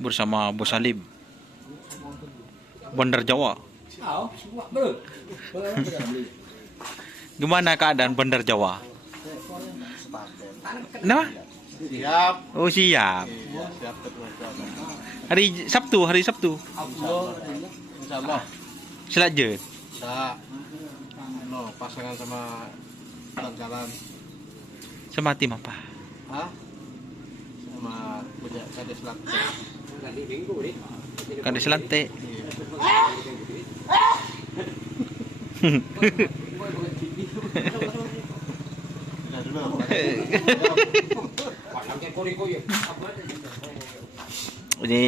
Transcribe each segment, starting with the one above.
bersama Bos Salim. Bandar Jawa. Gimana keadaan Bandar Jawa? Kenapa? Siap. Oh siap. Siap Hari Sabtu. Insyaallah. Selaje. Bisa. No, pasangan sama jalan. Sama tim apa? Hah? Sama bujak kades lantai. Kades lantai. Ini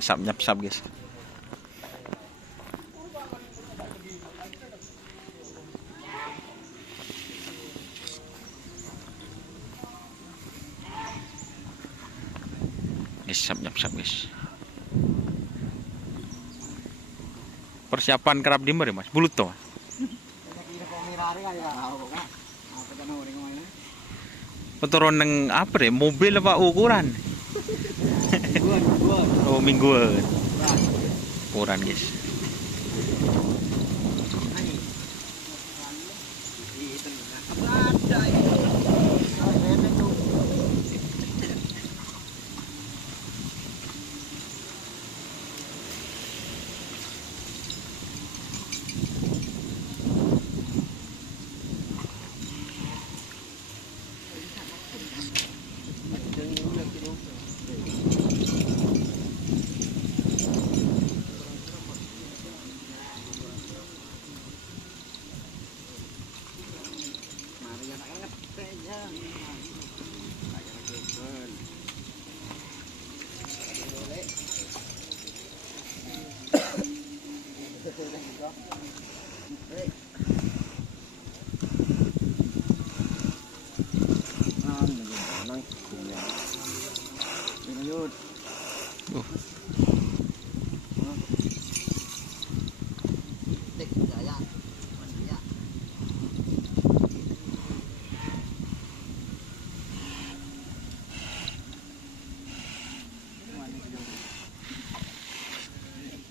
sap guys. Sap guys. Persiapan kerap dimmer ya Mas. Bulut toh. Peturun neng apa deh? Mobil apa ukuran? Oh mingguan. Ukuran guys.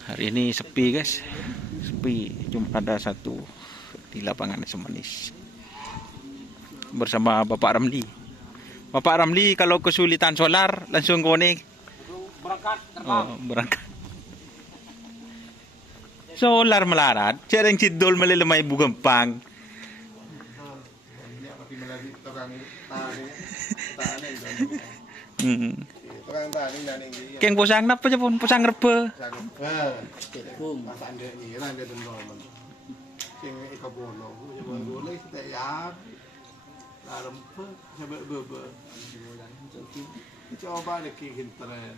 Hari ini sepi guys, cuma ada satu di lapangan Semanis bersama Bapak Ramli. Bapak Ramli kalau kesulitan solar langsung konek berangkat. Solar melarat, cereng cidol melelemai bu gempang. Keng posang napa aja pun posang rebe. Coba deh kikin tren.